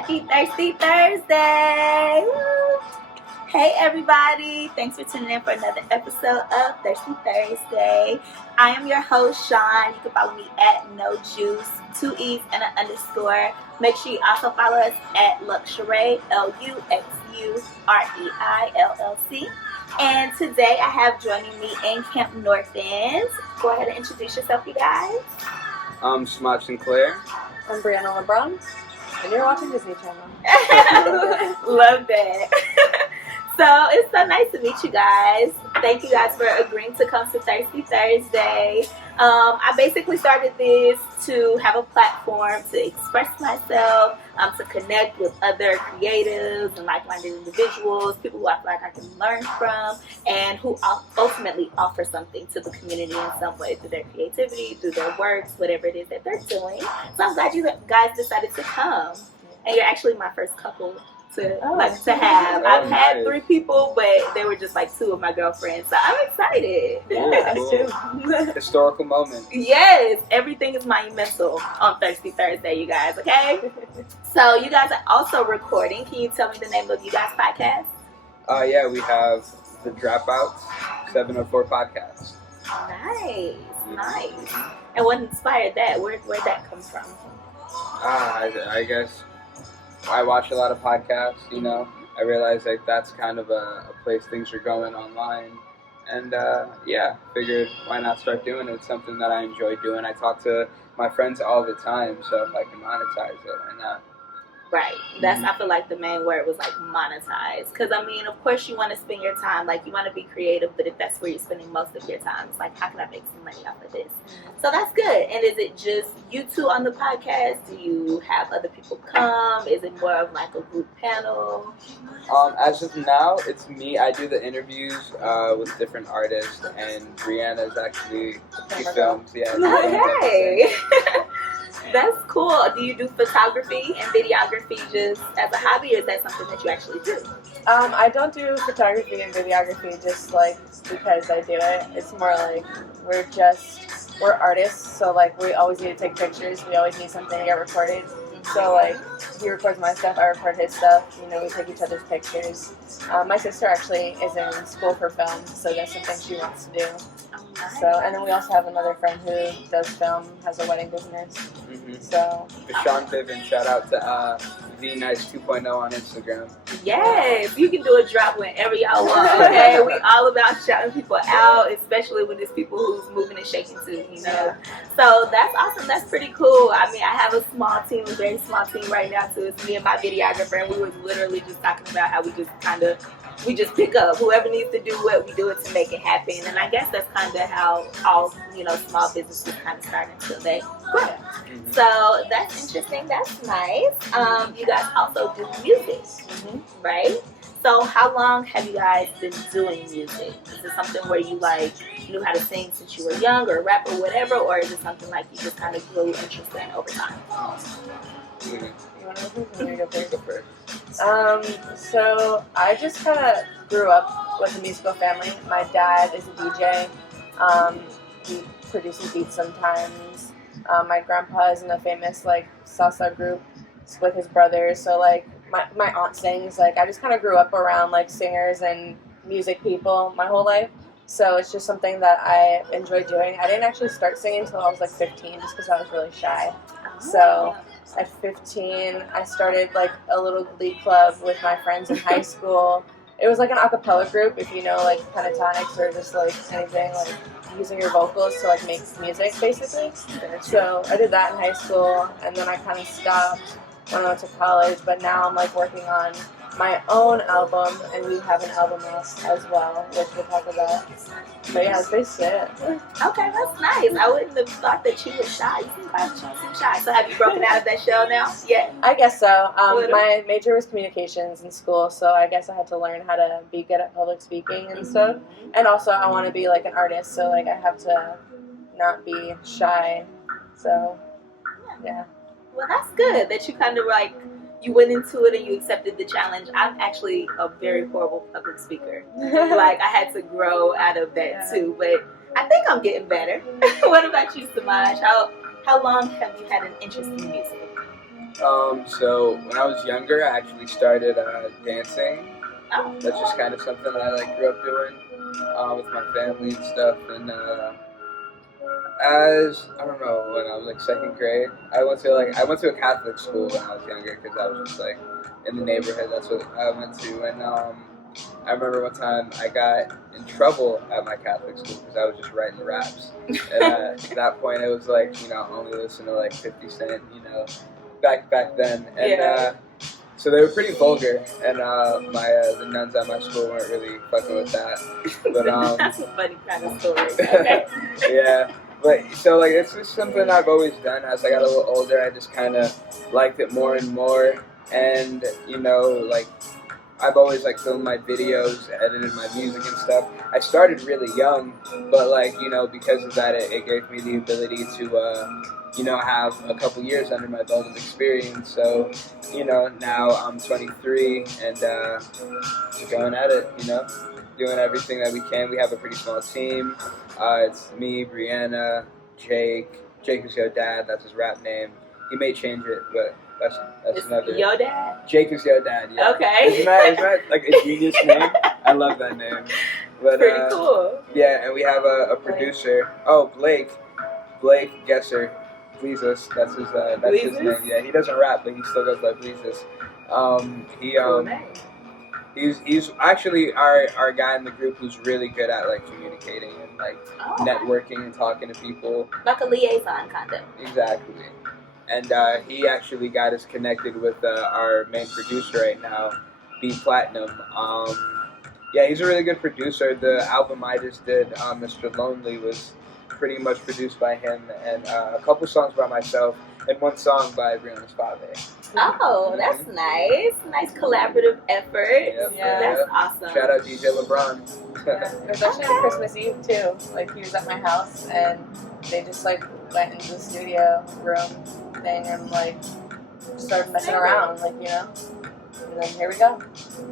Happy Thirsty Thursday! Woo! Hey everybody, thanks for tuning in for another episode of Thirsty Thursday. I am your host, Shon. You can follow me at No Juice, 2 E's and an underscore. Make sure you also follow us at Luxurei, LuxureiLLC. And today I have joining me in Camp North End. Go ahead and introduce yourself, you guys. I'm Semaj Sinclair. I'm Briana LeBron, and you're watching Disney Channel. Love that. So it's so nice to meet you guys. Thank you guys for agreeing to come to Thirsty Thursday. I basically started this to have a platform to express myself, to connect with other creatives and like-minded individuals, people who I feel like I can learn from, and who ultimately offer something to the community in some way through their creativity, through their works, whatever it is that they're doing. So I'm glad you guys decided to come. And you're actually my first couple to have. I've had 3 people, but they were just like 2 of my girlfriends. So I'm excited. Yeah, cool. Historical moment. Yes, everything is monumental on Thirsty Thursday, you guys, okay? So you guys are also recording. Can you tell me the name of you guys' podcast? Yeah, we have the Dropouts 704 podcast. Nice. And what inspired that? Where'd that come from? I guess I watch a lot of podcasts, you know. I realize like that's kind of a place things are going online. And figured why not start doing it. It's something that I enjoy doing. I talk to my friends all the time, so if I can monetize it, why not? Right. That's, I feel like the main word was like monetize. Because, I mean, of course you want to spend your time, like you want to be creative, but if that's where you're spending most of your time, it's like, how can I make some money off of this? So that's good. And is it just you 2 on the podcast? Do you have other people come? Is it more of like a group panel? As of now, it's me. I do the interviews with different artists, and Briana is actually, she films. Yeah. Okay. That's cool. Do you do photography and videography just as a hobby, or is that something that you actually do? I don't do photography and videography just like because I do it. It's more like we're artists, so like we always need to take pictures. We always need something to get recorded. So like he records my stuff, I record his stuff. You know, we take each other's pictures. My sister actually is in school for film, so that's something she wants to do. So, and then we also have another friend who does film, has a wedding business. So, Shon, shout out to VNice 2.0 on Instagram. Yes, you can do a drop whenever y'all want. Okay, we all about shouting people out, especially when it's people who's moving and shaking too. You know, so that's awesome. That's pretty cool. I mean, I have a small team, a very small team right now too. It's me and my videographer, and we were literally just talking about how we just pick up whoever needs to do what, we do it to make it happen. And I guess that's kind of how all, small businesses kind of start until they grow. So that's interesting. That's nice. You guys also do music, right? So how long have you guys been doing music? Is it something where you knew how to sing since you were young, or rap or whatever, or is it something like you just kind of grew interested in over time? So I just kind of grew up with a musical family. My dad is a DJ. He produces beats sometimes. My grandpa is in a famous salsa group with his brothers. So my aunt sings. I just kind of grew up around singers and music people my whole life. So it's just something that I enjoy doing. I didn't actually start singing until I was 15, just because I was really shy. So at 15, I started a little glee club with my friends in high school. It was an a cappella group, if you know pentatonics or just anything using your vocals to make music basically. So I did that in high school, and then I kind of stopped when I went to college. But now I'm working on my own album, and we have an album as well, which we'll talk about. But yeah, that's basically it. Okay, that's nice. I wouldn't have thought that you were shy. You seem shy. So have you broken out of that shell now? Yeah. I guess so. My major was communications in school, so I guess I had to learn how to be good at public speaking and stuff. And also, I want to be an artist, so I have to not be shy. So, yeah. Well, that's good that you kind of you went into it and you accepted the challenge. I'm actually a very horrible public speaker. I had to grow out of that too, but I think I'm getting better. What about you, Semaj? How long have you had an interest in music? So when I was younger, I actually started dancing. Oh, That's just kind of something that I grew up doing with my family and stuff. And as I don't know, when I was second grade, I went to a Catholic school when I was younger because I was just in the neighborhood. That's what I went to. And I remember one time I got in trouble at my Catholic school because I was just writing raps. And at that point, it was only listen to 50 Cent, back then. And so they were pretty vulgar, and the nuns at my school weren't really fucking with that. But that's a funny kind of story. Okay. Yeah. But so it's just something I've always done. As I got a little older, I just kind of liked it more and more. And I've always filmed my videos, edited my music and stuff. I started really young, but because of that, it gave me the ability to have a couple years under my belt of experience. So now I'm 23 and just going at it. Doing everything that we can. We have a pretty small team. It's me, Briana, Jake. Jake is Yo Dad. That's his rap name. He may change it, but that's another. Yo Dad? Jake is Yo Dad. Yeah. Okay. Isn't that a genius name? I love that name. But, pretty cool. Yeah, and we have a producer. Oh, Blake Gesser. Bleezus. That's his name. Yeah, he doesn't rap, but he still goes by Bleezus. Cool name. He's actually our guy in the group who's really good at communicating and networking and talking to people. Like a liaison kind of. Exactly. And he actually got us connected with our main producer right now, B Platinum. Yeah, he's a really good producer. The album I just did, Mr. Lonely, was pretty much produced by him, and a couple songs by myself, and one song by Briana's father. Oh, that's nice. Nice collaborative effort. Yep, That's awesome. Shout out DJ LeBron. Yeah, it was actually on Christmas Eve too. He was at my house and they just went into the studio room thing and started messing around, and then here we go.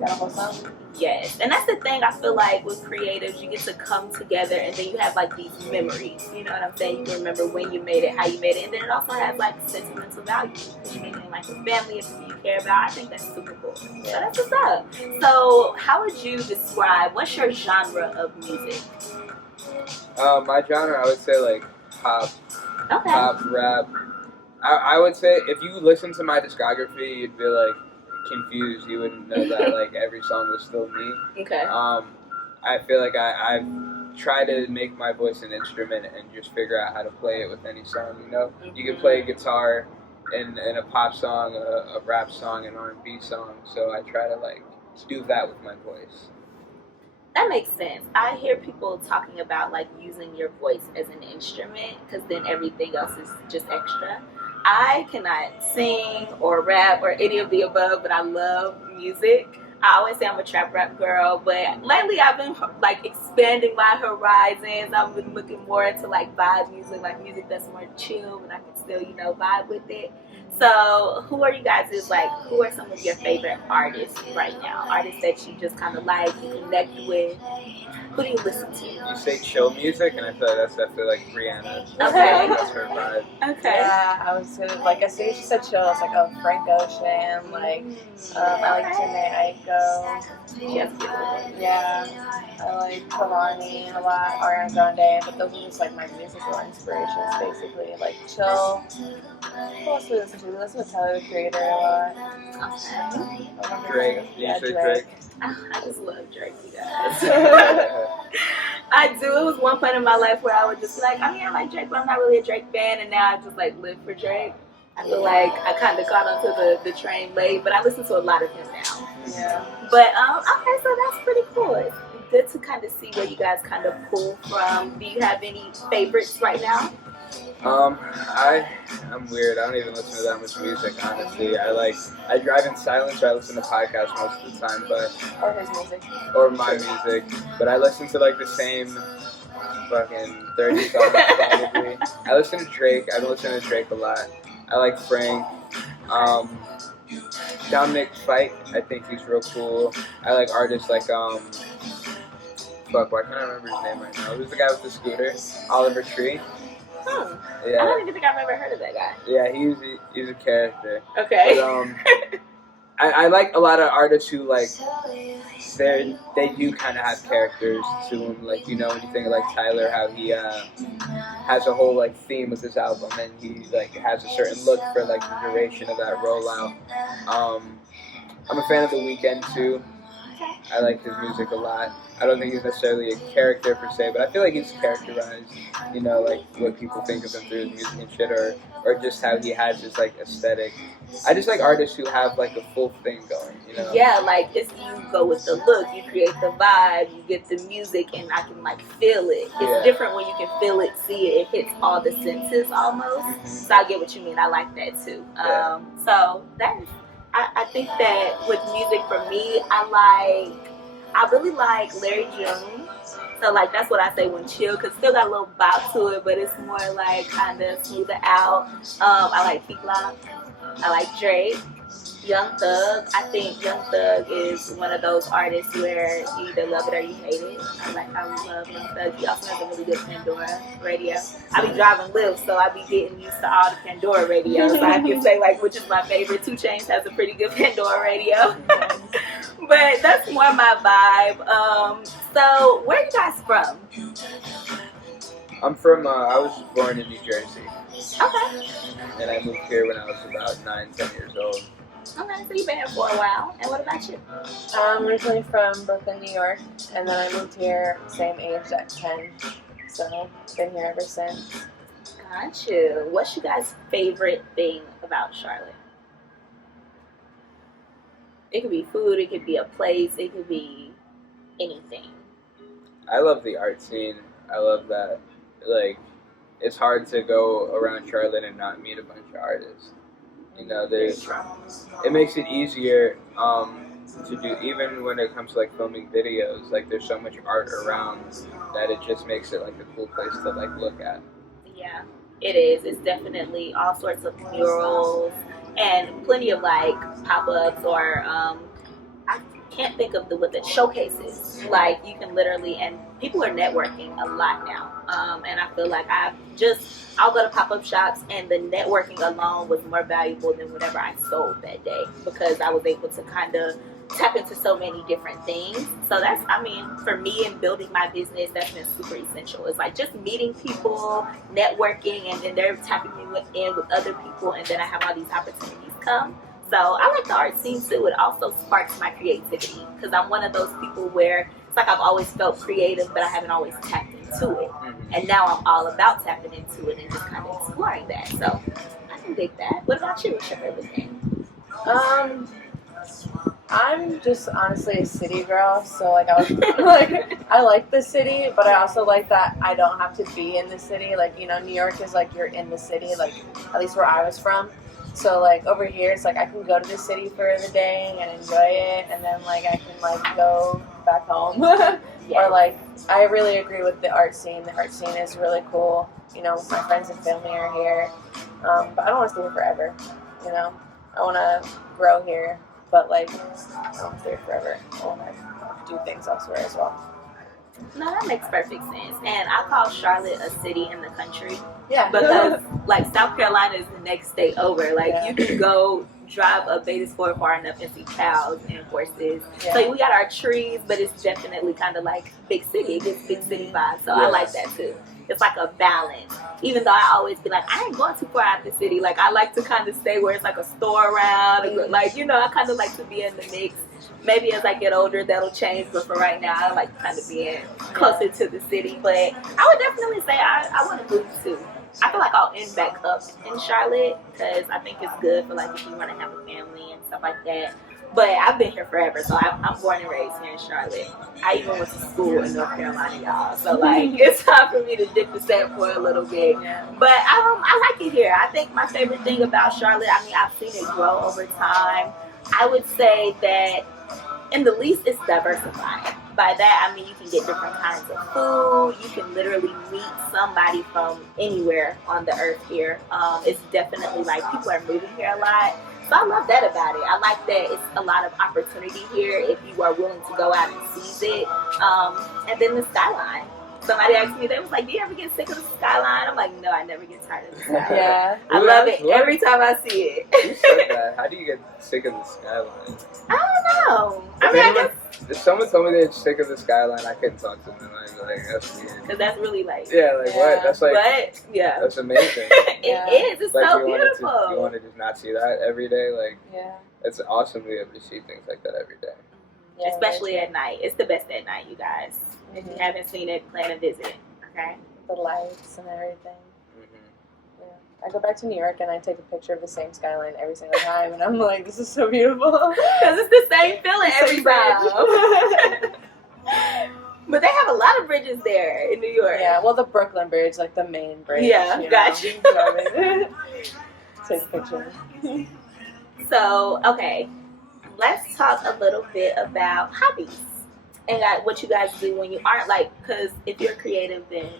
Got a whole song. Yes, and that's the thing. I feel like with creatives, you get to come together, and then you have these memories. You know what I'm saying? You can remember when you made it, how you made it, and then it also has sentimental value because you made it in your family, if you care about. I think that's super cool. So that's what's up. So, how would you describe? What's your genre of music? My genre, I would say pop, Okay. pop rap. I would say if you listen to my discography, you'd be confused. You wouldn't know that every song was still me. Okay. I feel I've tried to make my voice an instrument and just figure out how to play it with any song. Mm-hmm. You can play guitar in a pop song, a rap song, an R&B song. So I try to do that with my voice. That makes sense. I hear people talking about using your voice as an instrument because then everything else is just extra. I cannot sing or rap or any of the above, but I love music. I always say I'm a trap rap girl, but lately I've been expanding my horizons. I've been looking more into vibe music, music that's more chill, but I can still vibe with it. So who are you guys? Who are some of your favorite artists right now? Artists that you just kind of you connect with. Who do you listen to? You say chill music, and I feel that's definitely Briana. Okay. That's her vibe. Okay. Yeah, I was gonna as soon as you said chill, I was oh, Frank Ocean, I like Janae Aiko. She has beautiful. Yeah, I like Kalani a lot, Ariana Grande, but those are just my musical inspirations basically. Chill. Who else do we listen to? We listen to Tyler the Creator a lot. Okay. Drake. You say Drake. I just love Drake, you guys. I do. It was one point in my life where I would just I like Drake, but I'm not really a Drake fan, and now I just live for Drake. I feel I kind of got onto the train late, but I listen to a lot of him now. Yeah. But okay, so that's pretty cool. It's good to kind of see where you guys kind of pull from. Do you have any favorites right now? I'm weird. I don't even listen to that much music, honestly. I drive in silence, so I listen to podcasts most of the time, Or his music. or my music. But I listen to the same fucking 30 songs probably. I listen to Drake. I've been listening to Drake a lot. I like Frank. Dominic Fike, I think he's real cool. I like artists why can't I remember his name right now? Who's the guy with the scooter? Oliver Tree. I Yeah, don't even think I've ever heard of that guy. yeah, he's a character. Okay. But I like a lot of artists who like they do kind of have characters to them. Like when you think of like Tyler, how he has a whole like theme with his album, and he like has a certain look for like the duration of that rollout. I'm a fan of The Weeknd too. I like his music a lot. I don't think he's necessarily a character per se, but I feel like he's characterized, like what people think of him through his music and shit, or just how he has his like aesthetic. I just like artists who have like a full thing going, Yeah, like you go with the look, you create the vibe, you get the music, and I can like feel it. It's different when you can feel it, see it. It hits all the senses almost. Mm-hmm. So I get what you mean. I like that too. So that's. I think that with music for me, I really like Larry June. So like that's what I say when chill, cause still got a little bop to it, but it's more like kind of smoother out. I like Keith Lock. I like Drake. Young Thug. I think Young Thug is one of those artists where you either love it or you hate it. I love Young Thug. He also has a really good Pandora radio. I be driving Lyft, so I be getting used to all the Pandora radio. So I can say like which is my favorite. 2 Chainz has a pretty good Pandora radio. But that's more my vibe. So where are you guys from? I'm from. I was born in New Jersey. Okay. And I moved here when I was about 9, 10 years old. Okay, so you've been here for a while. And what about you? I'm originally from Brooklyn, New York, and then I moved here same age at 10. So been here ever since. Got you. What's your guys' favorite thing about Charlotte? It could be food, it could be a place, it could be anything. I love the art scene. I love that. Like, it's hard to go around Charlotte and not meet a bunch of artists. It makes it easier to do, even when it comes to like filming videos. Like, there's so much art around that it just makes it like a cool place to like look at. Yeah, it is. It's definitely all sorts of murals and plenty of like pop-ups or I can't think of the showcases. Like you can literally, and people are networking a lot now. And I feel like I'll go to pop-up shops and the networking alone was more valuable than whatever I sold that day because I was able to kind of tap into so many different things. So that's, for me in building my business, that's been super essential. It's like just meeting people, networking, and then they're tapping me in with other people, and then I have all these opportunities come. So I like the art scene too. It also sparks my creativity because I'm one of those people where it's like I've always felt creative, but I haven't always tapped into it. And now I'm all about tapping into it and just kind of exploring that. So I can dig that. What about you? What's your favorite thing? I'm just honestly a city girl, so like I was like I like the city, but I also like that I don't have to be in the city. Like, New York is like you're in the city, like at least where I was from. So like over here it's like I can go to the city for the day and enjoy it, and then like I can like go back home. Or like I really agree with the art scene. The art scene is really cool. My friends and family are here, but I don't want to stay here forever. I want to grow here. But like, I don't want to stay here forever. I want to do things elsewhere as well. No, that makes perfect sense. And I call Charlotte a city in the country. Yeah. Because like South Carolina is the next state over. Like you can go drive up Beatties Ford far enough and see cows and horses. Yeah. So we got our trees, but it's definitely kind of like big city. It gets big city vibes. So I like that too. It's like a balance. Even though I always be like, I ain't going too far out the city. Like I like to kind of stay where it's like a store around. Like, I kind of like to be in the mix. Maybe as I get older, that'll change. But for right now, I like to kind of be closer to the city. But I would definitely say I want to move too. I feel like I'll end back up in Charlotte because I think it's good for like if you want to have a family and stuff like that. But I've been here forever, so I'm born and raised here in Charlotte. I even went to school in North Carolina, y'all. So like it's time for me to dip the set for a little bit. But I like it here. I think my favorite thing about Charlotte, I've seen it grow over time. I would say that in the least it's diversified. By that, you can get different kinds of food. You can literally meet somebody from anywhere on the earth here. It's definitely like people are moving here a lot. So I love that about it. I like that it's a lot of opportunity here if you are willing to go out and seize it. And then the skyline. Somebody asked me, they was like, do you ever get sick of the skyline? I'm like, no, I never get tired of the skyline. Yeah. I love it every time I see it. Who said that? How do you get sick of the skyline? I don't know. I mean, I guess. If someone told me they're sick of the skyline, I couldn't talk to them. I'd be like, that's weird. Because that's really like. Yeah, like what? That's like. But, yeah. That's amazing. It is. It's like so beautiful. You want to just not see that every day? Like, yeah. It's awesome to be able to see things like that every day. Yeah, especially at night. It's the best at night, you guys. If you haven't seen it, plan a visit. Okay. The lights and everything. Mm-hmm. Yeah. I go back to New York and I take a picture of the same skyline every single time, and I'm like, this is so beautiful. Because it's the same feeling every time. But they have a lot of bridges there in New York. Yeah, well, the Brooklyn Bridge, like the main bridge. Yeah, gotcha. Take a picture. So, okay, let's talk a little bit about hobbies and what you guys do when you aren't like, because if you're creative, then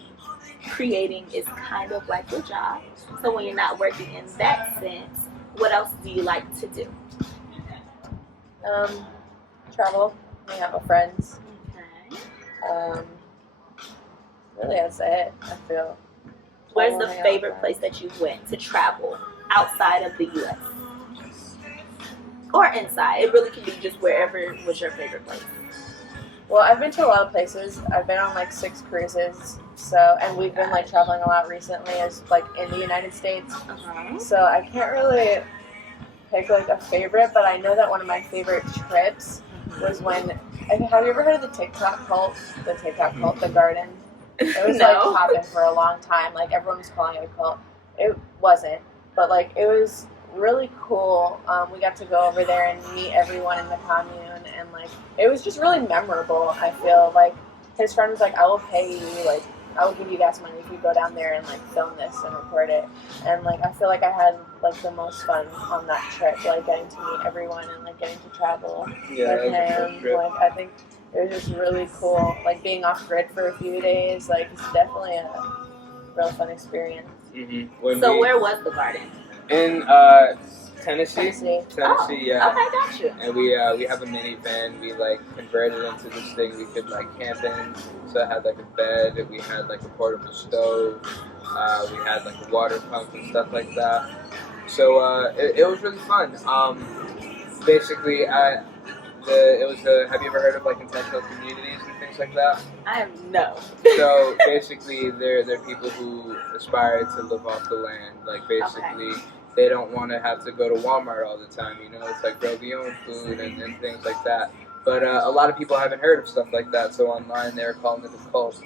creating is kind of like your job. So when you're not working in that sense, what else do you like to do? Travel, hang out with friends. Okay. Really, that's it, I feel. Where's the favorite place that you went to travel outside of the U.S.? Or inside? It really can be just wherever was your favorite place. Well, I've been to a lot of places. I've been on like 6 cruises, and we've been like traveling a lot recently, as like in the United States. So I can't really pick like a favorite, but I know that one of my favorite trips was when. Have you ever heard of the TikTok cult? The TikTok cult, the Garden. It was like popping for a long time. Like everyone was calling it a cult. It wasn't, but like it was really cool. We got to go over there and meet everyone in the commune, and like it was just really memorable. I feel like his friend was like, I will pay you, like I will give you gas money if you go down there and like film this and record it. And like I feel like I had like the most fun on that trip, like getting to meet everyone and like getting to travel with him. Like I think it was just really cool, like being off grid for a few days. Like it's definitely a real fun experience. Mm-hmm. So where was the Garden? In Tennessee, yeah. Okay, got you. And we have a minivan. We like converted into this thing we could like camp in. So it had like a bed. We had like a portable stove. We had like a water pump and stuff like that. So it was really fun. Basically, have you ever heard of like intentional communities and things like that? I have no. So basically, they're people who aspire to live off the land. Like basically. Okay. They don't want to have to go to Walmart all the time, you know, it's like grow your own food and things like that. But a lot of people haven't heard of stuff like that, so online they were calling it the cult.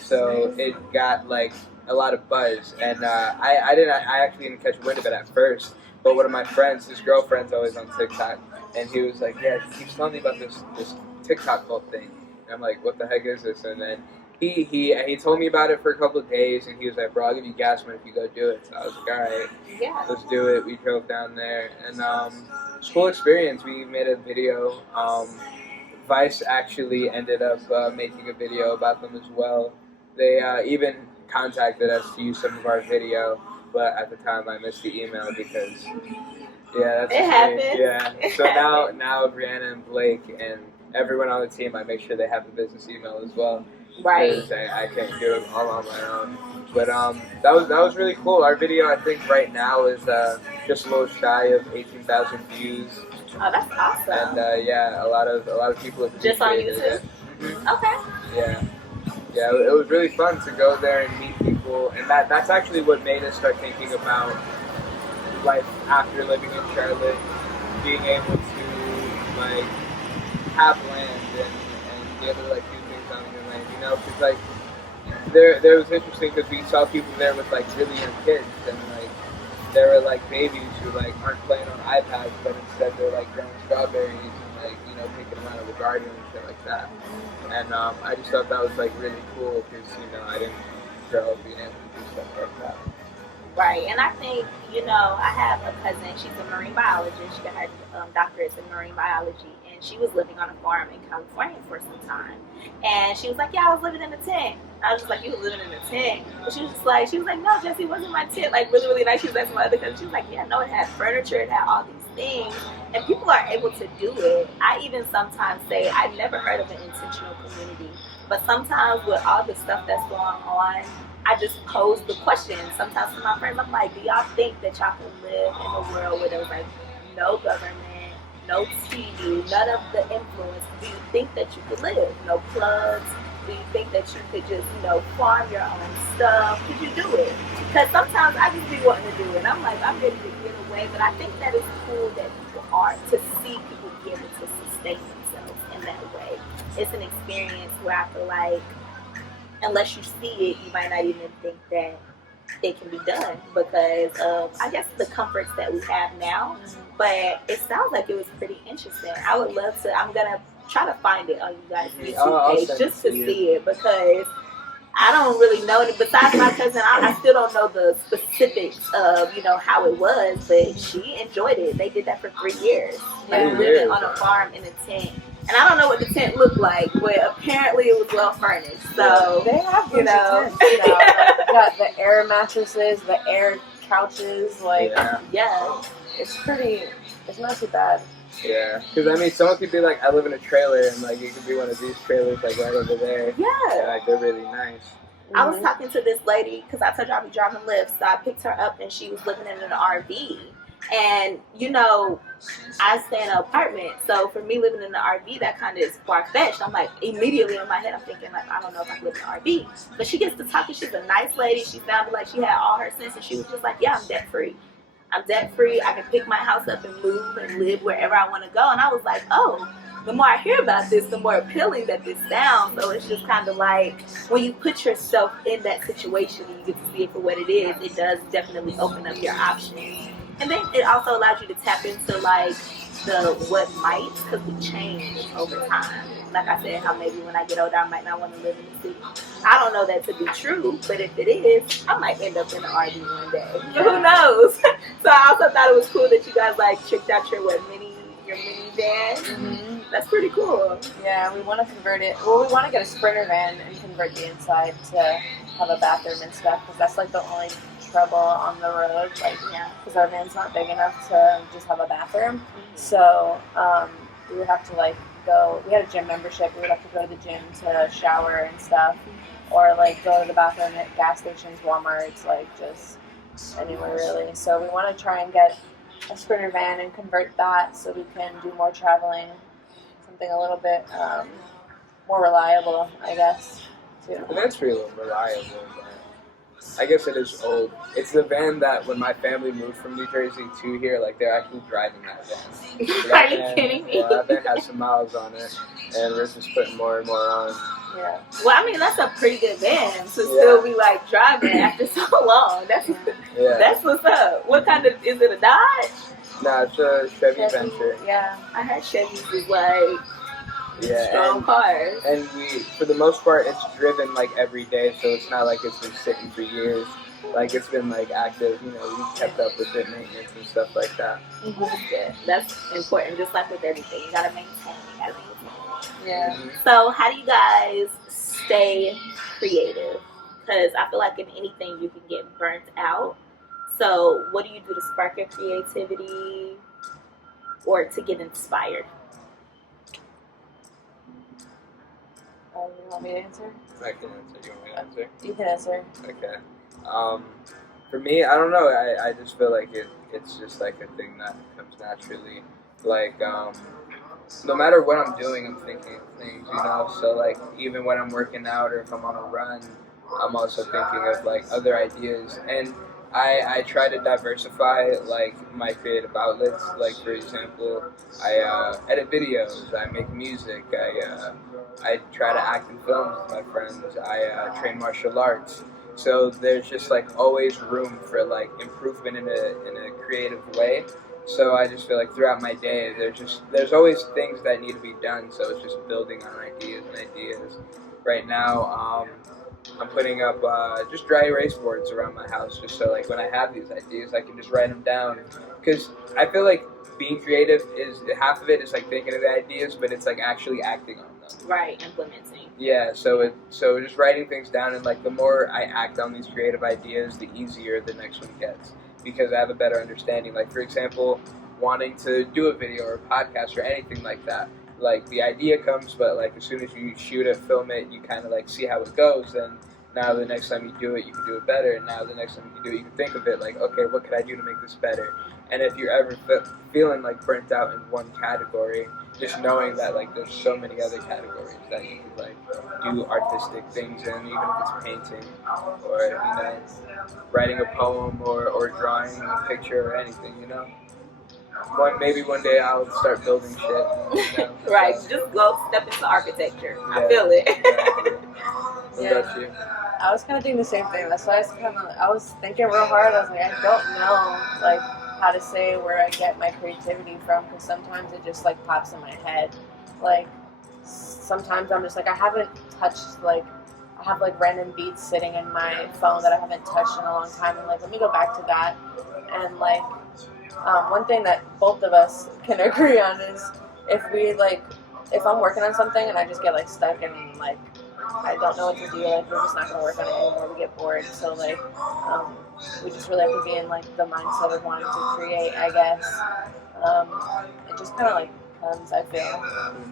So it got like a lot of buzz, and I actually didn't catch wind of it at first, but one of my friends, his girlfriend's always on TikTok, and he was like, yeah, she keeps telling me about this TikTok cult thing. And I'm like, what the heck is this? And then he told me about it for a couple of days, and he was like, bro, I'll give you gas money if you go do it. So I was like, all right, let's do it. We drove down there, and it's a cool experience. We made a video. Vice actually ended up making a video about them as well. They even contacted us to use some of our video, but at the time I missed the email because, that's it happened. Yeah. So now Briana and Blake and everyone on the team, I make sure they have the business email as well. Right. I can't do it all on my own. But that was really cool. Our video, I think, right now is just a little shy of 18,000 views. Oh, that's awesome. And a lot of people have just on YouTube. It. Mm-hmm. Okay. Yeah. It was really fun to go there and meet people, and that's actually what made us start thinking about life after living in Charlotte, being able to like have land and be able to like do things on your land, you know, because like there was interesting because we saw people there with like really young kids, and like there were like babies who like aren't playing on iPads, but instead they're like growing strawberries and like, you know, taking them out of the garden and shit like that. And I just thought that was like really cool because, you know, I didn't grow up being able to do stuff like that. Right, and I think, you know, I have a cousin, she's a marine biologist, she got her doctorate in marine biology, and she was living on a farm in California for some time. And she was like, yeah, I was living in a tent. I was just like, you were living in a tent? And she was like, no, Jesse, it wasn't my tent, like really, really nice. She was like, my other cousin, she was like, yeah, no, it had furniture, it had all these things, and people are able to do it. I even sometimes say, I've never heard of an intentional community But sometimes with all the stuff that's going on, I just pose the question. Sometimes to my friends, I'm like, do y'all think that y'all can live in a world where there's like no government, no TV, none of the influence? Do you think that you could live? No plugs? Do you think that you could just, farm your own stuff? Could you do it? Because sometimes I just be wanting to do it. And I'm like, I'm ready to get away. But I think that it's cool that people are, to see people be able to sustain themselves in that way. It's an experience where I feel like, unless you see it, you might not even think that it can be done because of, I guess, the comforts that we have now. But it sounds like it was pretty interesting. I would love to, I'm going to try to find it on you guys' YouTube page just to see it because I don't really know it. Besides my cousin, I still don't know the specifics of, how it was, but she enjoyed it. They did that for 3 years. Like living on a farm in a tent. And I don't know what the tent looked like, but apparently it was well furnished. So they have tents, like, got the air mattresses, the air couches, it's not too bad. Yeah, because I mean, someone could be like, I live in a trailer, and like it could be one of these trailers like right over there. Yeah, and, like they're really nice. I was talking to this lady because I told you I'd be driving Lyft, so I picked her up, and she was living in an RV. And I stay in an apartment, so for me living in an RV, that kind of is far-fetched. I'm like, immediately in my head, I'm thinking like, I don't know if I can live in an RV. But she gets to talking. She's a nice lady. She sounded like she had all her sense, and she was just like, yeah, I'm debt-free. I'm debt-free. I can pick my house up and move and live wherever I want to go. And I was like, oh, the more I hear about this, the more appealing that this sounds. So it's just kind of like when you put yourself in that situation and you get to see it for what it is, it does definitely open up your options. And then it also allows you to tap into like the what might, because we change over time. Like I said, how maybe when I get older, I might not want to live in the city. I don't know that to be true, but if it is, I might end up in an RV one day. Who knows? So I also thought it was cool that you guys like tricked out your minivan. Mm-hmm. That's pretty cool. Yeah, we want to convert it. Well, we want to get a Sprinter van and convert the inside to have a bathroom and stuff, because that's like the only trouble on the road, because our van's not big enough to just have a bathroom. Mm-hmm. So we would have to we had a gym membership, we would have to go to the gym to shower and stuff, or go to the bathroom at gas stations, Walmarts, just anywhere really. So we want to try and get a Sprinter van and convert that so we can do more traveling, something a little bit more reliable, I guess, too. That's really reliable. I guess it is old. It's the van that when my family moved from New Jersey to here, they're actually driving that van. Are you kidding me? Yeah, that van has some miles on it, and we're just putting more and more on. Yeah. Well, I mean, that's a pretty good van to still be driving after so long. That's what's up. What kind of, is it a Dodge? Nah, it's a Chevy Venture. Yeah, I heard Chevys is strong cars. And for the most part, it's driven every day, so it's not like it's been sitting for years. It's been active, we've kept up with it, maintenance and stuff like that. Mm-hmm. That's good. That's important, just like with everything. You gotta maintain. Yeah. Mm-hmm. So how do you guys stay creative? Because I feel like in anything you can get burnt out. So what do you do to spark your creativity or to get inspired? You want me to answer? I can answer. You want me to answer? You can answer. Okay. For me, I don't know. I just feel like it's just a thing that comes naturally. No matter what I'm doing, I'm thinking of things, So even when I'm working out or if I'm on a run, I'm also thinking of other ideas. And I try to diversify my creative outlets. For example, I edit videos, I make music, I try to act in films with my friends, I train martial arts. So there's just always room for improvement in a creative way. So I just feel throughout my day there's always things that need to be done. So it's just building on ideas. Right now, I'm putting up just dry erase boards around my house, just so when I have these ideas, I can just write them down. Because I feel being creative is half of it is thinking of the ideas, but it's actually acting on them. Right, implementing. Yeah, so just writing things down, and the more I act on these creative ideas, the easier the next one gets, because I have a better understanding. For example, wanting to do a video or a podcast or anything like that. like the idea comes, but like as soon as you shoot it, film it, you kind of like see how it goes, and now the next time you do it, you can do it better, and now the next time you do it, you can think of it like, okay, what could I do to make this better? And if you're ever feeling like burnt out in one category, just knowing that like there's so many other categories that you could like do artistic things in, even if it's painting or, you know, writing a poem or drawing a picture or anything, you know. Maybe one day I'll start building shit. You know? Right, just go step into architecture. Yeah. I feel it. Exactly. What about you? I was kind of doing the same thing. That's why I was thinking real hard. I was like, I don't know, like, how to say where I get my creativity from, because sometimes it just like pops in my head. Like, sometimes I'm just like, I haven't touched, like, I have like random beats sitting in my phone that I haven't touched in a long time. I'm like, let me go back to that. And like, one thing that both of us can agree on is if I'm working on something and I just get like stuck and like I don't know what to do, like we're just not gonna work on it anymore. We get bored. So like, we just really have to be in like the mindset of wanting to create, I guess. It just kind of like comes, I feel.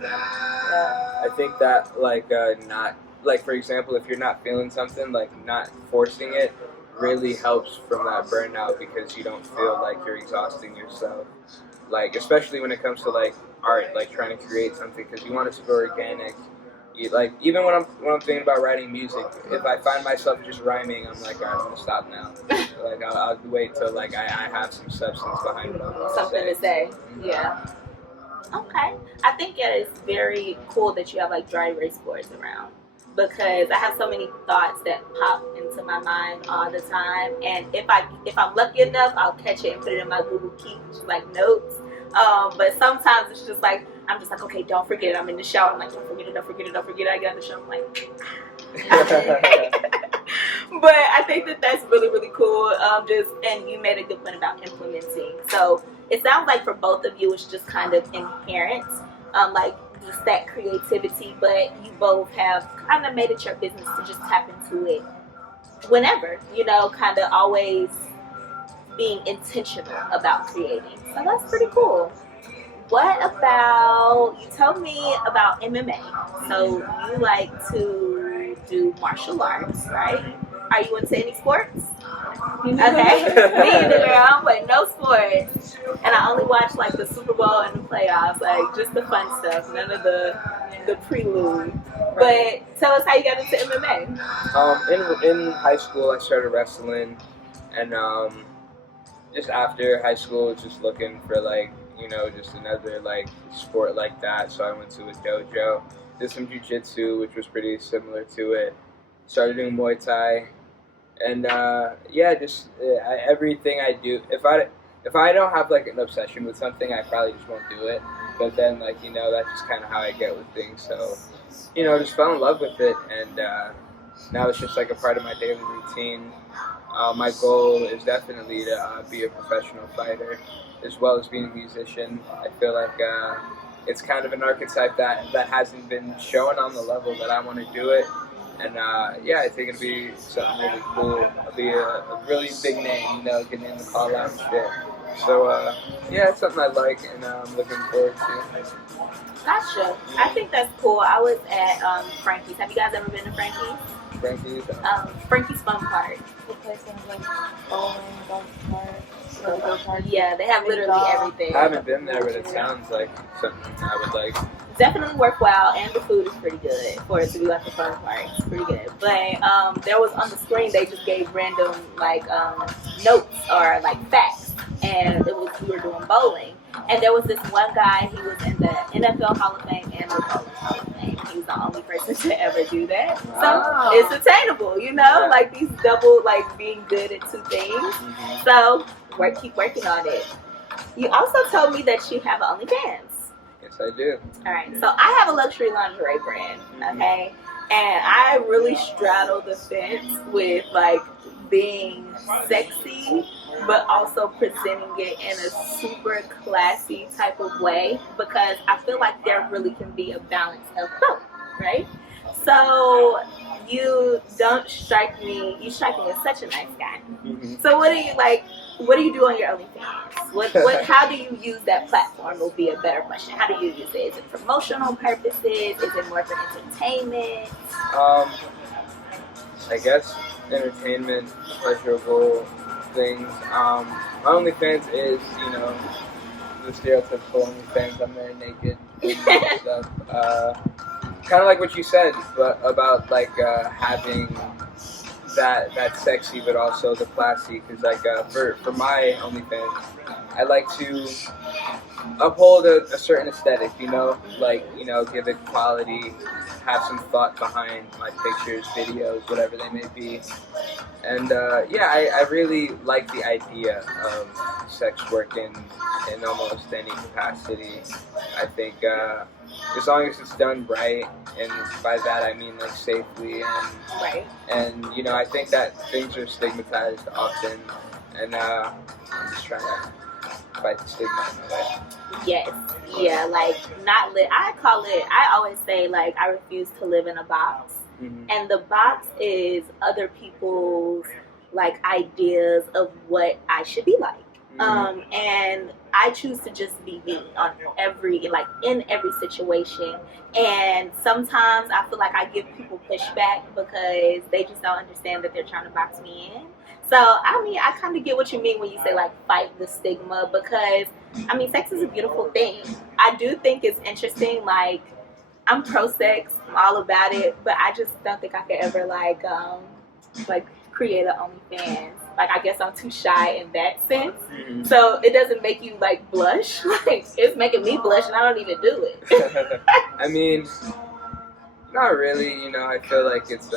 Yeah. I think that like not like, for example, if you're not feeling something, like not forcing it really helps from that burnout, because you don't feel like you're exhausting yourself. Like, especially when it comes to like art, like trying to create something, because you want it to be organic. Like, even when I'm thinking about writing music, if I find myself just rhyming, I'm like, all right, I'm gonna stop now. Like, I'll wait till like I have some substance behind what I'm gonna Something say. to say. Mm-hmm. Yeah. Okay. I think it is very cool that you have like dry erase boards around, because I have so many thoughts that pop into my mind all the time, and if I'm lucky enough, I'll catch it and put it in my Google Keep, which is like notes. But sometimes it's just like, I'm just like, okay, don't forget it. I'm in the shower. I'm like, don't forget it. I get in the shower. I'm like, but I think that that's really, really cool. And you made a good point about implementing. So it sounds like for both of you, it's just kind of inherent, like just that creativity. But you both have kind of made it your business to just tap into it whenever, you know, kind of always being intentional about creating. So that's pretty cool. What about, you told me about MMA. So you like to do martial arts, right? Are you into any sports? Okay. Me either, girl. I don't play no sports. And I only watch like the Super Bowl and the playoffs, like just the fun stuff, none of the prelude. But tell us how you got into MMA. In high school, I started wrestling, and just after high school, just looking for like, you know, just another like sport like that. So I went to a dojo, did some jiu-jitsu, which was pretty similar to it. Started doing Muay Thai, and everything I do. If I don't have like an obsession with something, I probably just won't do it. But then, like, you know, that's just kind of how I get with things. So, you know, just fell in love with it, and now it's just like a part of my daily routine. My goal is definitely to be a professional fighter, as well as being a musician. I feel like it's kind of an archetype that hasn't been shown on the level that I want to do it. And I think it'd be something really cool. I'll be a really big name, you know, getting in the call out and shit. So, it's something I like, and I'm looking forward to. Gotcha. I think that's cool. I was at Frankie's. Have you guys ever been to Frankie's? Frankie's? Frankie's Fun Park. The place is like bowling, golf carts. Yeah, they have literally everything. I haven't been there, but it sounds like something I would like. Definitely worthwhile, and the food is pretty good for it to be like a fun park. It's pretty good. But there was on the screen, they just gave random like notes or like facts, and we were doing bowling. And there was this one guy, he was in the NFL Hall of Fame and the Bowling Hall of Fame. He was the only person to ever do that. Wow. So it's attainable, you know, like these double, like being good at two things. Mm-hmm. So keep working on it. You also told me that you have OnlyFans. Yes, I do. All right, so I have a luxury lingerie brand, okay? And I really straddle the fence with like being sexy, but also presenting it in a super classy type of way, because I feel like there really can be a balance of both, right? So you strike me as such a nice guy. Mm-hmm. So what do you like? what do you do on your OnlyFans? How do you use that platform will be a better question. How do you use it? Is it for promotional purposes? Is it more for entertainment? I guess entertainment, pleasurable things. My OnlyFans is, the stereotypical OnlyFans. I'm there naked and stuff. Kind of like what you said, but about like having that sexy, but also the classy. Because like for my OnlyFans, I like to uphold a certain aesthetic. Give it quality, have some thought behind my pictures, videos, whatever they may be. And I really like the idea of sex work in almost any capacity. I think as long as it's done right, and by that I mean like safely, and I think that things are stigmatized often, and I'm just trying to fight the stigma in my way. Yes. Yeah, like not lit. I always say like I refuse to live in a box. Mm-hmm. And the box is other people's like ideas of what I should be like. Mm-hmm. And I choose to just be me in every situation. And sometimes I feel like I give people pushback because they just don't understand that they're trying to box me in. So, I kind of get what you mean when you say, like, fight the stigma because, sex is a beautiful thing. I do think it's interesting, like, I'm pro-sex, I'm all about it, but I just don't think I could ever, create an OnlyFans. Like, I guess I'm too shy in that sense. Mm-hmm. So, it doesn't make you, like, blush. Like, it's making me blush, and I don't even do it. Not really, I feel like it's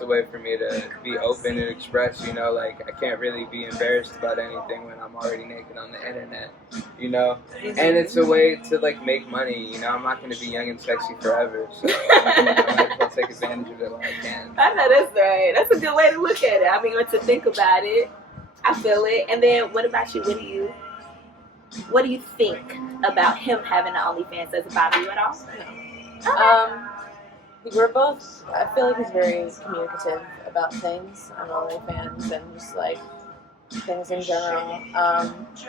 a way for me to be open and express, I can't really be embarrassed about anything when I'm already naked on the internet, mm-hmm. And it's a way to, make money, I'm not going to be young and sexy forever, so I'll take advantage of it when I can. I know that's right. That's a good way to look at it. Or to think about it. I feel it. And then what about you? What do you think about him having an OnlyFans? Does it bother you at all? No. We're both, I feel like he's very communicative about things on OnlyFans and just things in general.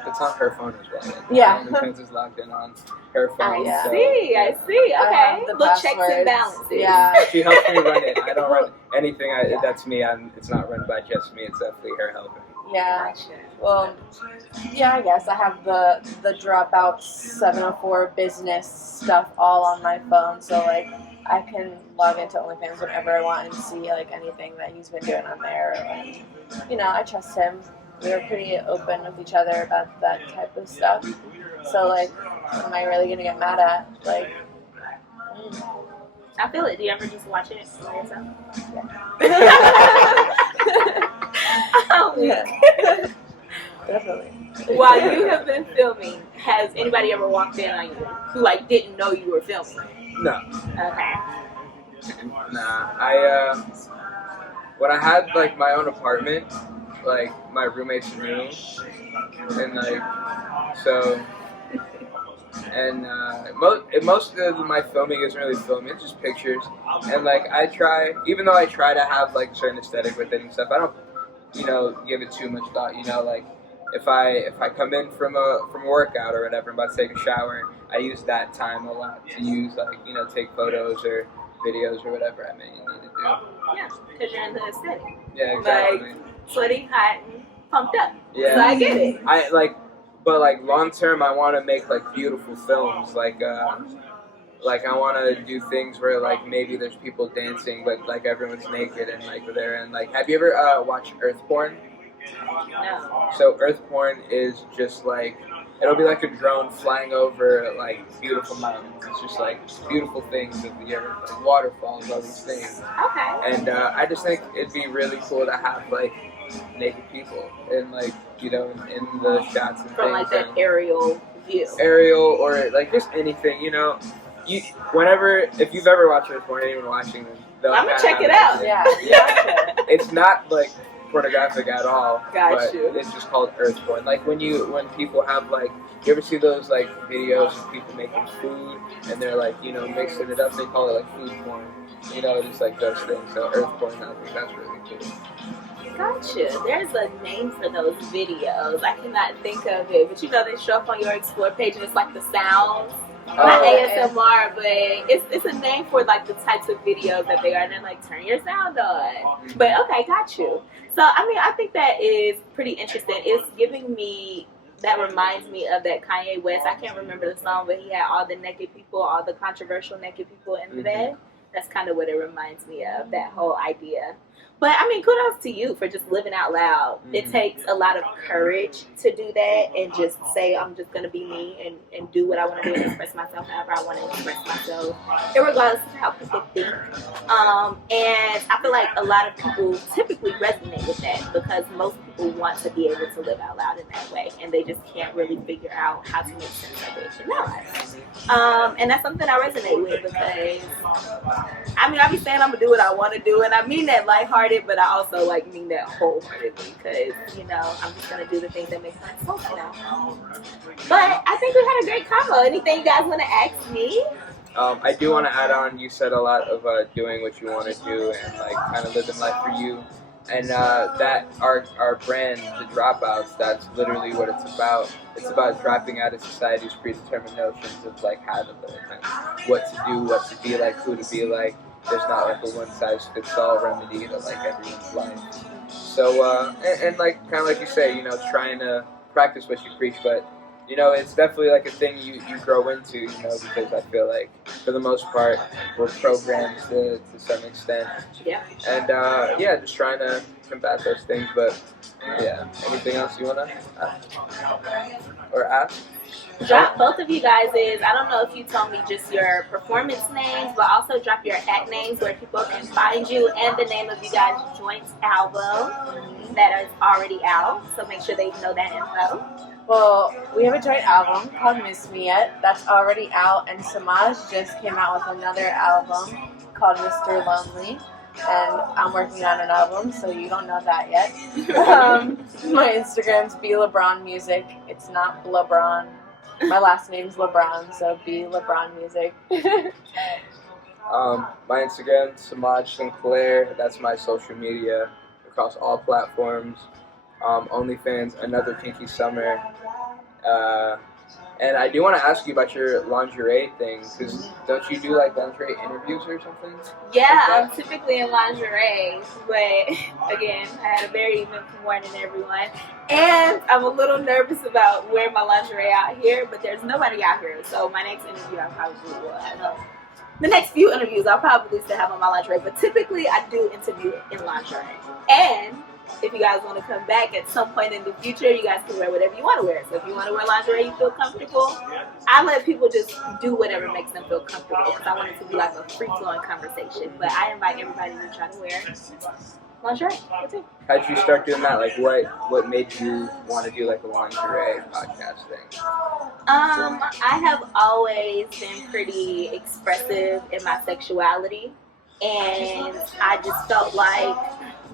It's on her phone as well. Yeah. OnlyFans is logged in on her phone. I see. Okay. Little checks and balances. Yeah. She helps me run it. I don't run anything. That's me. It's not run by just me. It's definitely her helping. Yeah. Well, yeah, I guess I have the Dropouts 704 business stuff all on my phone, so I can log into OnlyFans whenever I want and see anything that he's been doing on there. And, I trust him. We are pretty open with each other about that type of stuff. So what am I really gonna get mad at? I feel it. Do you ever just watch it by yourself? Yeah. Definitely. While you have been filming, has anybody ever walked in on you who didn't know you were filming? No. Okay. Nah. When I had my own apartment, my roommates knew, and most of my filming isn't really filming; it's just pictures. And I try, even though I try to have a certain aesthetic with it and stuff, I don't, give it too much thought. If I come in from a workout or whatever, I'm about to take a shower, I use that time a lot to use take photos or videos or whatever I may need to do. Yeah, because you're in the aesthetic. Yeah, exactly. Sweaty, hot, and pumped up. Yeah. So I get it. But long term, I want to make beautiful films. I want to do things where maybe there's people dancing, but everyone's naked and there. And have you ever watched Earth Porn? No. So Earth Porn is just it'll be a drone flying over beautiful mountains. It's just beautiful things of the earth, waterfalls, all these things. Okay. And I just think it'd be really cool to have naked people and in the shots and from things. That aerial view. Aerial or just anything, if you've ever watched Earth Porn, anyone watching them, I'm gonna check it out. Yeah. It's not pornographic at all, but it's just called Earth Porn. When people have you ever see those videos of people making food and they're mixing it up, they call it food porn, just those things. So Earth Porn, I think that's really cool. Gotcha. There's a name for those videos. I cannot think of it, but you know they show up on your Explore page and it's like the sounds. Not ASMR, but it's a name for like the types of videos that they are. And they're like, turn your sound on. But okay, got you. So I mean, I think that is pretty interesting. It's giving me, that reminds me of that Kanye West. I can't remember the song, but he had all the naked people, all the controversial naked people in the bed. That's kind of what it reminds me of, that whole idea. But, I mean, kudos to you for just living out loud. It takes a lot of courage to do that and just say, I'm just going to be me and do what I want to do and express myself however I want to express myself, irregardless of how people think. And I feel like a lot of people typically resonate with that because most people want to be able to live out loud in that way, and they just can't really figure out how to make sense of it in their lives. And that's something I resonate with because, I mean, I be saying I'm going to do what I want to do, and I mean that lighthearted, but I also like mean that wholeheartedly because, you know, I'm just going to do the things that make sense, you know. But I think we had a great combo. Anything you guys want to ask me? I do want to add on, you said a lot of doing what you want to do and like kind of living life for you. And that our brand, the Dropouts, that's literally what it's about. It's about dropping out of society's predetermined notions of like how to live and what to do, what to be like, who to be like. There's not like a one-size-fits-all remedy to like everyone's life. So and like kind of like you say, you know, trying to practice what you preach, but you know, it's definitely like a thing you grow into, you know, because I feel like for the most part we're programmed to some extent. Yeah. And yeah, just trying to combat those things. But yeah, anything else you wanna or ask? Drop both of you guys' I don't know if you told me just your performance names, but also drop your act names where people can find you and the name of you guys' joint album that is already out. So make sure they know that info. Well, we have a joint album called Miss Me Yet that's already out, and Semaj just came out with another album called Mr. Lonely, and I'm working on an album, so you don't know that yet. My Instagram's B LeBron Music. It's not LeBron. My last name's LeBron, so B LeBron Music. My Instagram, Semaj Sinclair. That's my social media across all platforms. OnlyFans, Another Kinky Summer. And I do want to ask you about your lingerie thing, because don't you do like lingerie interviews or something? Yeah, I'm typically in lingerie, but again, I had a very eventful morning, everyone. And I'm a little nervous about wearing my lingerie out here, but there's nobody out here, so my next interview I probably will have. The next few interviews I'll probably still have on my lingerie, but typically I do interview in lingerie. And if you guys want to come back at some point in the future, you guys can wear whatever you want to wear. So if you want to wear lingerie, you feel comfortable, I let people just do whatever makes them feel comfortable because I want it to be like a free-flowing conversation. But I invite everybody to try to wear lingerie. That's it. How did you start doing that? Like, what made you want to do like a lingerie podcast thing? I have always been pretty expressive in my sexuality, and I just felt like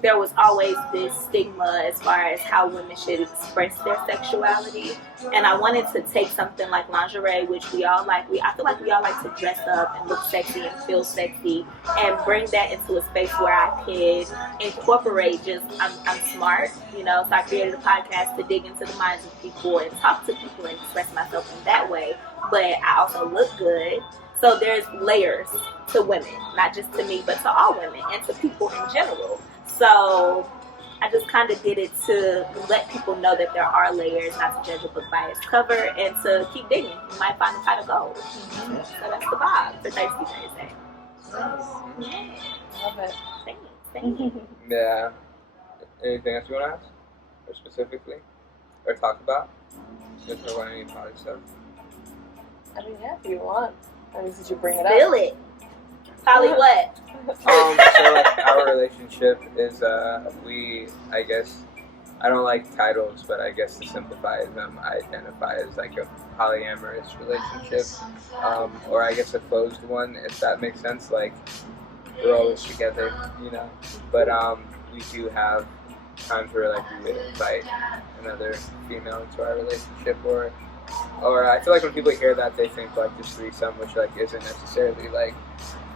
there was always this stigma as far as how women should express their sexuality, and I wanted to take something like lingerie, which we all like. I feel like we all like to dress up and look sexy and feel sexy, and bring that into a space where I could incorporate just I'm smart, you know. So I created a podcast to dig into the minds of people and talk to people and express myself in that way. But I also look good. So there's layers to women, not just to me, but to all women and to people in general. So I just kind of did it to let people know that there are layers, not to judge a book by its cover, and to keep digging. You might find a pot of gold. So that's the vibe for Thirsty Thursday. Love it. Thank you. Yeah. Anything else you want to ask? Or specifically? Or talk about? Just about any product stuff? I mean, yeah, if you want. I mean, did you bring it Spill up? it. Probably what? So like our relationship is I guess I don't like titles, but I guess to simplify them, I identify as like a polyamorous relationship, or I guess a closed one, if that makes sense. Like we're always together, you know. But we do have times where like we would invite another female into our relationship, or I feel like when people hear that, they think like just threesome, which like isn't necessarily like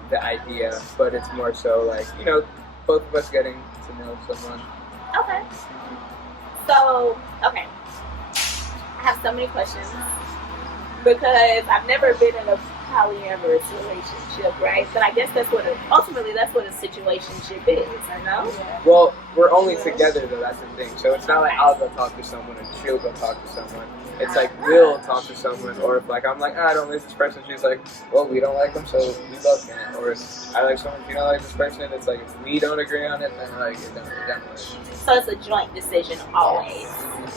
the idea, but it's more so like, you know, both of us getting to know someone. So, okay. I have so many questions because I've never been in a polyamorous relationship, right? But I guess ultimately that's what a situationship is, I know? Well, we're only together though, that's the thing. So it's not like I'll go talk to someone and she'll go talk to someone. It's like we'll talk to someone, or if like I'm like, I don't like this person, she's like, well, we don't like them, so we both can't. Or if I like someone, if you don't like this person, it's like if we don't agree on it, then like it doesn't work. So it's a joint decision always.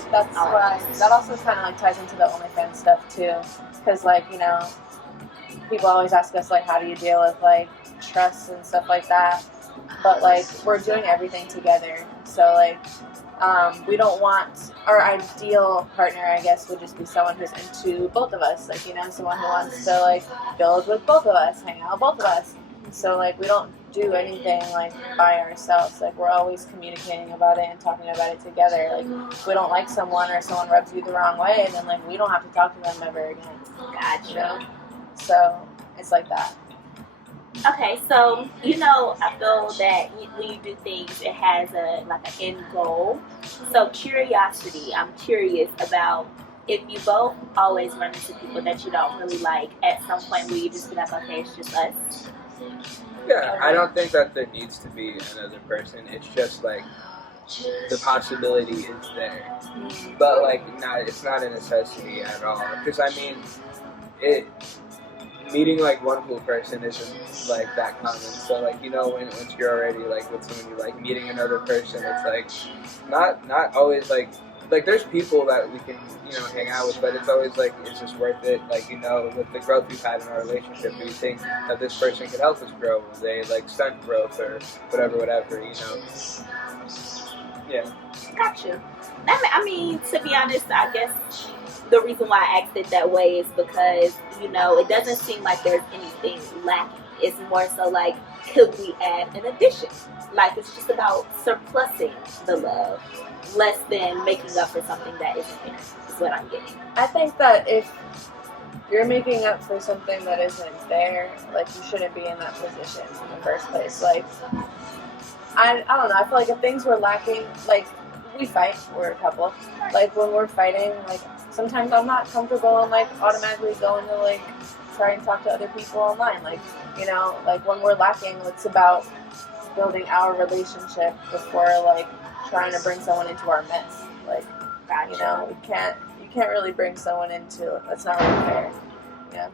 That's why. That also kind of like ties into the OnlyFans stuff too, because like people always ask us like, how do you deal with like trust and stuff like that? But like we're doing everything together, so like we don't want our ideal partner. I guess would just be someone who's into both of us, like someone who wants to like build with both of us, hang out with both of us. So like we don't do anything like by ourselves. Like we're always communicating about it and talking about it together. Like if we don't like someone or someone rubs you the wrong way, then like we don't have to talk to them ever again. Gotcha. So it's like that. Okay, so I feel that when you do things, it has an end goal. So curiosity, I'm curious about if you both always run into people that you don't really like. At some point, will you just be like, okay, it's just us? Yeah, I don't think that there needs to be another person. It's just like the possibility is there, but like it's not a necessity at all. Because I mean, meeting like one cool person isn't like that common. So like once you're already like with someone you like, meeting another person, it's like not always like there's people that we can hang out with, but it's always like it's just worth it. Like with the growth we've had in our relationship, we think that this person could help us grow. They like stunt growth or whatever. Yeah. Gotcha. I mean, to be honest, I guess the reason why I asked it that way is because, it doesn't seem like there's anything lacking. It's more so like, could we add an addition? Like, it's just about surplusing the love, less than making up for something that isn't there, is what I'm getting. I think that if you're making up for something that isn't there, like, you shouldn't be in that position in the first place. Like, I don't know, I feel like if things were lacking, like, we fight, we're a couple. Like, when we're fighting, like, sometimes I'm not comfortable and, like, automatically going to, like, try and talk to other people online. Like, like, when we're lacking, it's about building our relationship before, like, trying to bring someone into our mess. Like, Gotcha. You can't really bring someone into, that's not really fair. Yeah.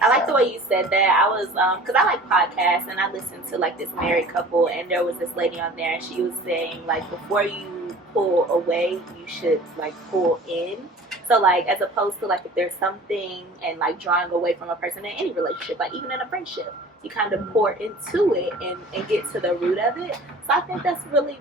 I like the way you said that. I was, because I like podcasts, and I listened to, like, this married couple, and there was this lady on there, and she was saying, like, before you pull away, you should, like, pull in. So, like, as opposed to, like, if there's something and, like, drawing away from a person in any relationship, like, even in a friendship, you kind of pour into it and get to the root of it. So I think that's really,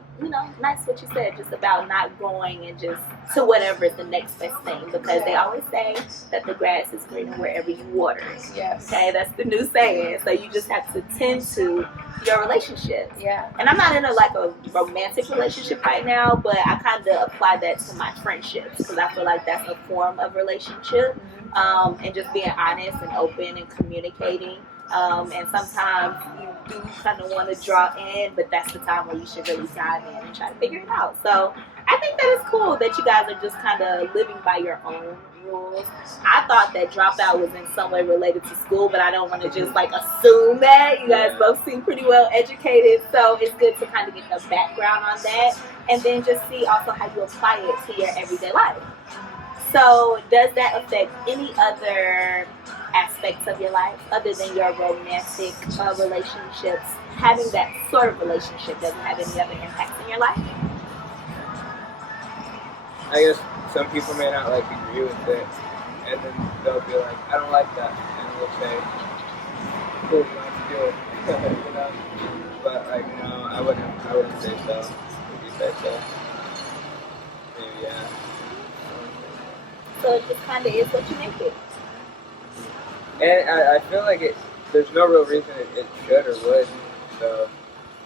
nice what you said, just about not going and just to whatever is the next best thing, because they always say that the grass is greener wherever you water it. Yes. Okay, that's the new saying. So you just have to tend to your relationship. Yeah. And I'm not in a romantic relationship right now, but I kind of apply that to my friendships, because I feel like that's a form of relationship, and just being honest and open and communicating. And sometimes you do kind of want to draw in, but that's the time where you should really dive in and try to figure it out. So I think that it's cool that you guys are just kind of living by your own rules. I thought that Dropout was in some way related to school, but I don't want to just like assume that. You guys both seem pretty well educated, so it's good to kind of get the background on that, and then just see also how you apply it to your everyday life. So does that affect any other aspects of your life other than your romantic relationships? Having that sort of relationship doesn't have any other impacts in your life? I guess some people may not like agree with it, and then they'll be like, I don't like that, and we'll say, cool, you don't have to do it, But like, I wouldn't say so. If you say so, maybe yeah. So it just kind of is what you make it. And I feel like there's no real reason it should or would. So,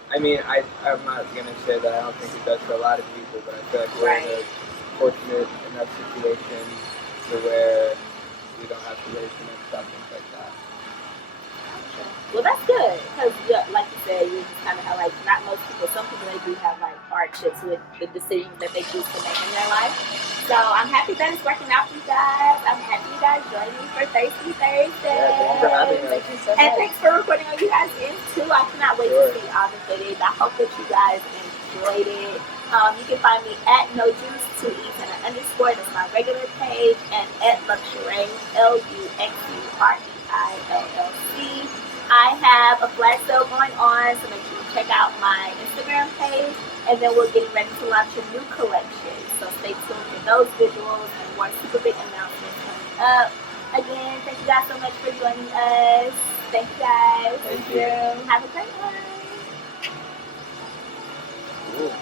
I mean, I'm not going to say that I don't think it does for a lot of people, but I feel like we're in a fortunate enough situation to where we don't have to really commit stuff, things like that. Well, that's good, because like you said, you just kind of have, like, not most people, some people, they do have, like, hardships with the decisions that they choose to make in their life. So I'm happy that it's working out for you guys. I'm happy you guys joined me for Thirsty Thursday. Yeah, thanks for having us. Thank you so And much. thanks for recording on you guys in too. I cannot wait to see all the footage. I hope that you guys enjoyed it. You can find me at No Juice 2 E's and an underscore. That's my regular page, and at Luxurei LuxureiLLC. I have a flash sale going on, so make sure you check out my Instagram page. And then we're getting ready to launch a new collection. So stay tuned for those visuals and more super big announcements coming up. Again, thank you guys so much for joining us. Thank you guys. Thank you. Have a great one. Cool.